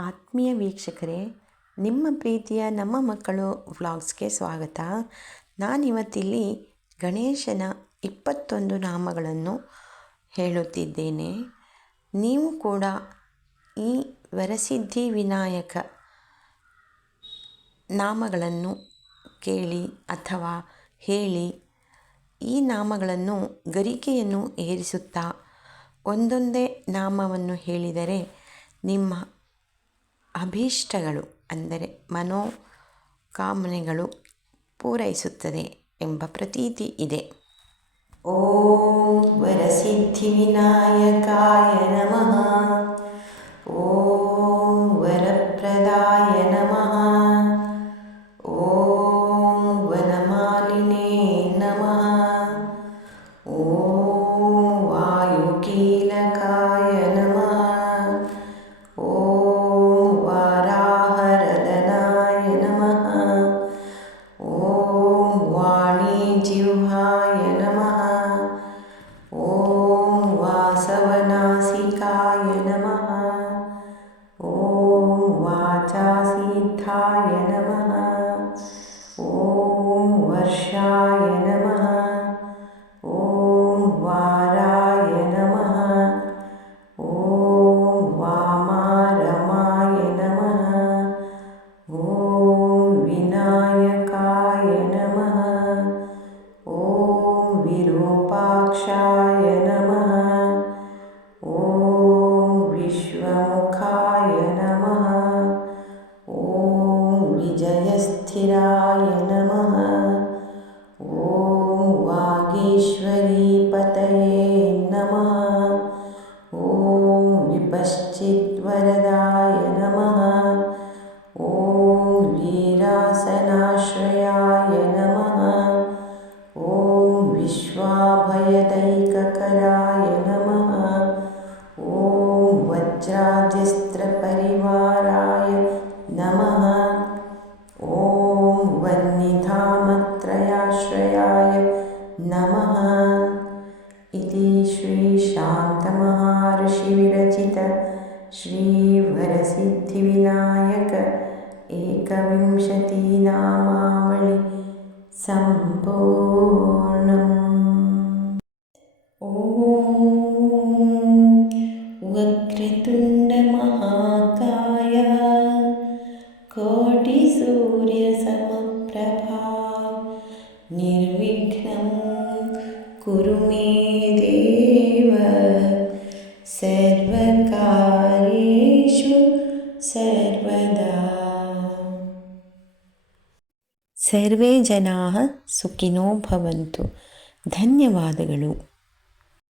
ಆತ್ಮೀಯ ವೀಕ್ಷಕರೇ, ನಿಮ್ಮ ಪ್ರೀತಿಯ ನಮ್ಮ ಮಕ್ಕಳು ವ್ಲಾಗ್ಸ್ಗೆ ಸ್ವಾಗತ. ನಾನಿವತ್ತಿಲ್ಲಿ ಗಣೇಶನ 21 ನಾಮಗಳನ್ನು ಹೇಳುತ್ತಿದ್ದೇನೆ. ನೀವು ಕೂಡ ಈ ವರಸಿದ್ಧಿ ವಿನಾಯಕ ನಾಮಗಳನ್ನು ಕೇಳಿ ಅಥವಾ ಹೇಳಿ ಈ ನಾಮಗಳನ್ನು ಗರಿಕೆಯನ್ನು ಏರಿಸುತ್ತಾ ಒಂದೊಂದೇ ನಾಮವನ್ನು ಹೇಳಿದರೆ ನಿಮ್ಮ ಅಭೀಷ್ಟಗಳು ಅಂದರೆ ಮನೋಕಾಮನೆಗಳು ಪೂರೈಸುತ್ತದೆ ಎಂಬ ಪ್ರತೀತಿ ಇದೆ. ಓಂ ವರಸಿದ್ಧಿ ವಿನಾಯಕಾಯ ನಮಃ. ಓಂ ವರಪ್ರದಾಯ ನಮಃ. ಓಂ ವನಮಾಲಿನೇ ನಮಃ. ಓಂ ವಾಯುಕೀಲಕಾಯ ನಮಃ. ಓಂ ವಾರಾಹರದನಾಯ ನಮಃ. ಓಂ ವಾಣಿಜಿಹ್ವಾಯ ನಮಃ. ಓಂ ವಾಸವನಾಸಿಕಾಯ ನಮಃ. ಓಂ ವಾಚಾಸಿದ್ಧಾಯ ನಮಃ. ಓಂ ವರ್ಷಾಯ ನಮಃ. ಓಂ ವಾರಾಯ ನಮಃ. ಓಂ ವಾಮಾರಮಾಯ ನಮಃ. ಓಂ ವಿನಾಯಕಾಯ ನಮಃ. ಓಂ ವಿರೂಪಾಕ್ಷಾಯ ನಮಃ. ಓಂ ವಿಶ್ವಮುಖಾಯ ನಮಃ. ಓಂ ವಿಜಯಸ್ಥಿರಾಯ ನಮಃ. ಓಂ ವಾಗೀಶ್ವರೀಪತಯೇ ನಮಃ. ಓಂ ವಿಪಶ್ಚಿದ್ವರದಾಯ ನಮಃ. ಓಂ ವೀರಾಸನಾಶ್ರಯಾಯ ನಮಃ. ಓಂ ವಿಶ್ವಾಭಯದೈಕಕರಾಯ ನಮಃ. ಓಂ ವಜ್ರಾದ್ಯಸ್ತ್ರಪರಿವಾರಾಯ ನಮಃ. ಓಂ ವನ್ನಿಧಾಮತ್ರಯಾಶ್ರಯಾಯ ನಮಃ. ಇತಿ ಶ್ರೀ ಶಾಂತಮಹಾರ್ಷಿ ವಿರಚಿತ ಶ್ರೀ ವರಸಿದ್ಧಿವಿನಾಯಕ ಏಕವಿಂಶತಿ ನಾಮಾವಳಿ ಸಂಪೂರ್ಣಂ. ಓಂ ವಕ್ರತುಂಡ ಮಹಾಕಾಯ ಕೋಟಿ ಸೂರ್ಯ ಸಮಪ್ರಭಾ ನಿರ್ವಿಘ್ನಂ ಕುರು ಮೇ ದೇವ ಸರ್ವಕಾರ್ಯೇಷು ಸರ್ವದಾ. ಸರ್ವೇ ಜನಾಃ ಸುಖಿನೋ ಭವಂತು. ಧನ್ಯವಾದಗಳು.